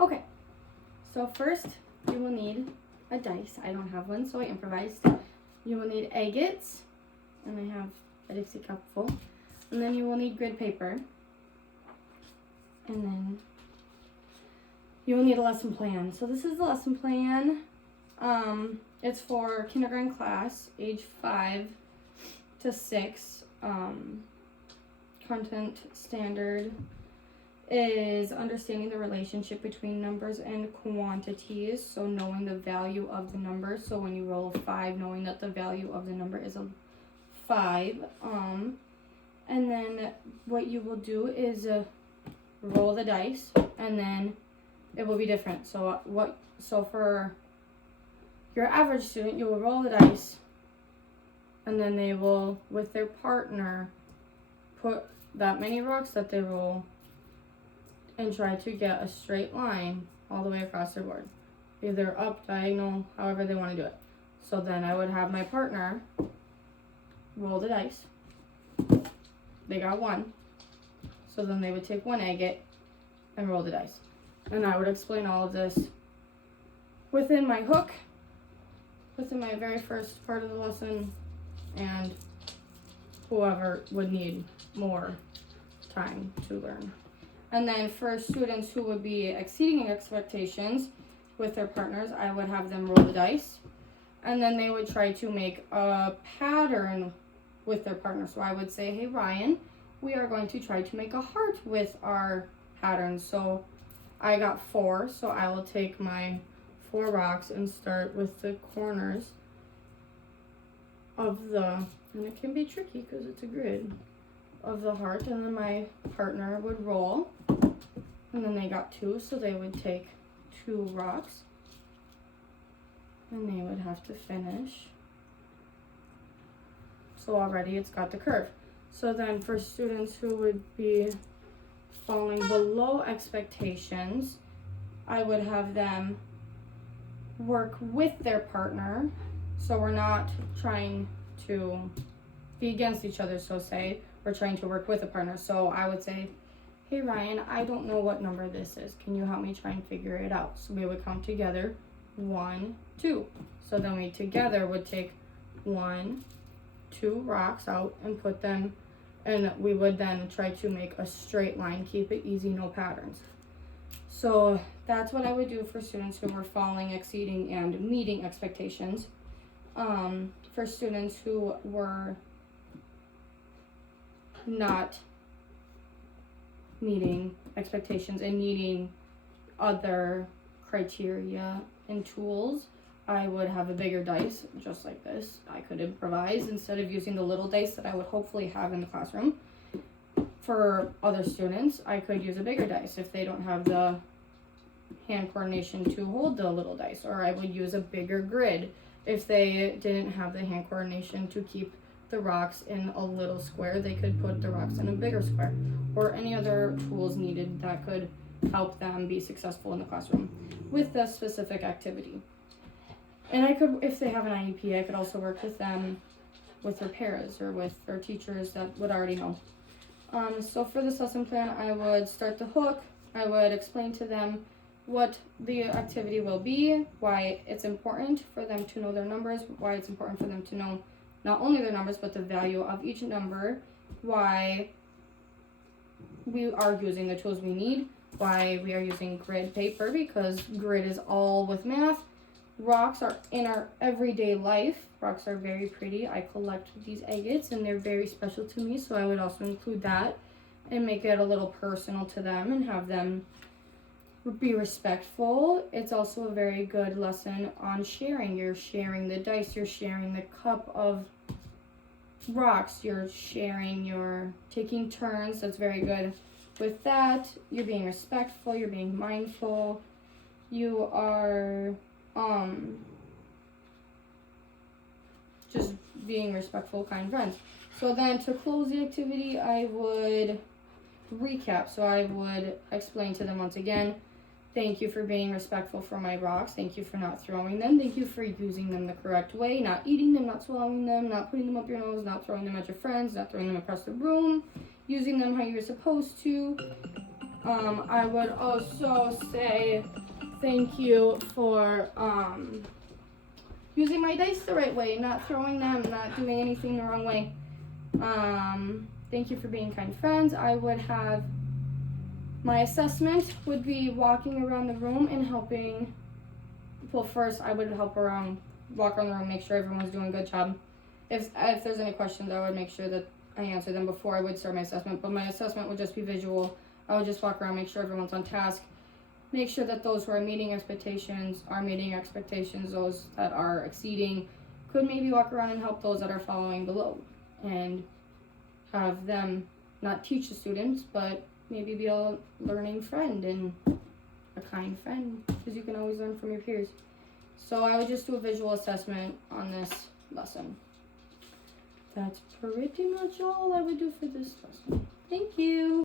Okay, so first you will need a dice. I don't have one, so I improvised. You will need agates, and I have a Dixie cup full. And then you will need grid paper. And then you will need a lesson plan. So this is the lesson plan. It's for kindergarten class, age 5 to 6. Content standard is understanding the relationship between numbers and quantities. So knowing the value of the number. So when you roll a 5, knowing that the value of the number is a 5. And then what you will do is roll the dice, and then it will be different. So for your average student, you will roll the dice, and then they will, with their partner, put that many rocks that they roll and try to get a straight line all the way across their board, either up, diagonal, however they want to do it. So then I would have my partner roll the dice. They got 1. So then they would take 1 agate and roll the dice. And I would explain all of this within my hook, within my very first part of the lesson, and whoever would need more time to learn. And then for students who would be exceeding expectations with their partners, I would have them roll the dice. And then they would try to make a pattern with their partner. So I would say, hey Ryan, we are going to try to make a heart with our pattern. So I got 4, so I will take my 4 rocks and start with the corners of the, and it can be tricky because it's a grid, of the heart. And then my partner would roll, and then they got 2, so they would take 2 rocks, and they would have to finish. So already it's got the curve. So then for students who would be falling below expectations, I would have them work with their partner. So we're not trying to be against each other, so say we're trying to work with a partner. So I would say, hey Ryan, I don't know what number this is. Can you help me try and figure it out? So we would count together, 1, 2. So then we together would take 1, 2 rocks out and put them, and we would then try to make a straight line, keep it easy, no patterns. So that's what I would do for students who were falling, exceeding, and meeting expectations. For students who were not meeting expectations and needing other criteria and tools, I would have a bigger dice, just like this. I could improvise instead of using the little dice that I would hopefully have in the classroom. For other students, I could use a bigger dice if they don't have the hand coordination to hold the little dice, or I would use a bigger grid if they didn't have the hand coordination to keep the rocks in a little square. They could put the rocks in a bigger square, or any other tools needed that could help them be successful in the classroom with the specific activity. And I could, if they have an IEP, I could also work with them with their paras or with their teachers that would already know. So for this lesson plan, I would start the hook. I would explain to them what the activity will be, why it's important for them to know their numbers, why it's important for them to know not only their numbers, but the value of each number, why we are using the tools we need, why we are using grid paper, because grid is all with math. Rocks are in our everyday life. Rocks are very pretty. I collect these agates and they're very special to me, so I would also include that and make it a little personal to them and have them be respectful. It's also a very good lesson on sharing. You're sharing the dice, you're sharing the cup of rocks, you're sharing, you're taking turns. That's very good. With that, you're being respectful, you're being mindful, you are just being respectful, kind friends. So then to close the activity, I would recap. So I would explain to them once again, thank you for being respectful for my rocks. Thank you for not throwing them. Thank you for using them the correct way, not eating them, not swallowing them, not putting them up your nose, not throwing them at your friends, not throwing them across the room, using them how you're supposed to. I would also say thank you for using my dice the right way, not throwing them, not doing anything the wrong way. Thank you for being kind friends. I would have my assessment would be walking around the room and helping. Well, first I would walk around the room, make sure everyone's doing a good job. If there's any questions, I would make sure that I answer them before I would start my assessment. But my assessment would just be visual. I would just walk around, make sure everyone's on task, make sure that those who are meeting expectations are meeting expectations. Those that are exceeding could maybe walk around and help those that are following below, and have them not teach the students, but maybe be a learning friend and a kind friend, because you can always learn from your peers. So I would just do a visual assessment on this lesson. That's pretty much all I would do for this lesson. Thank you.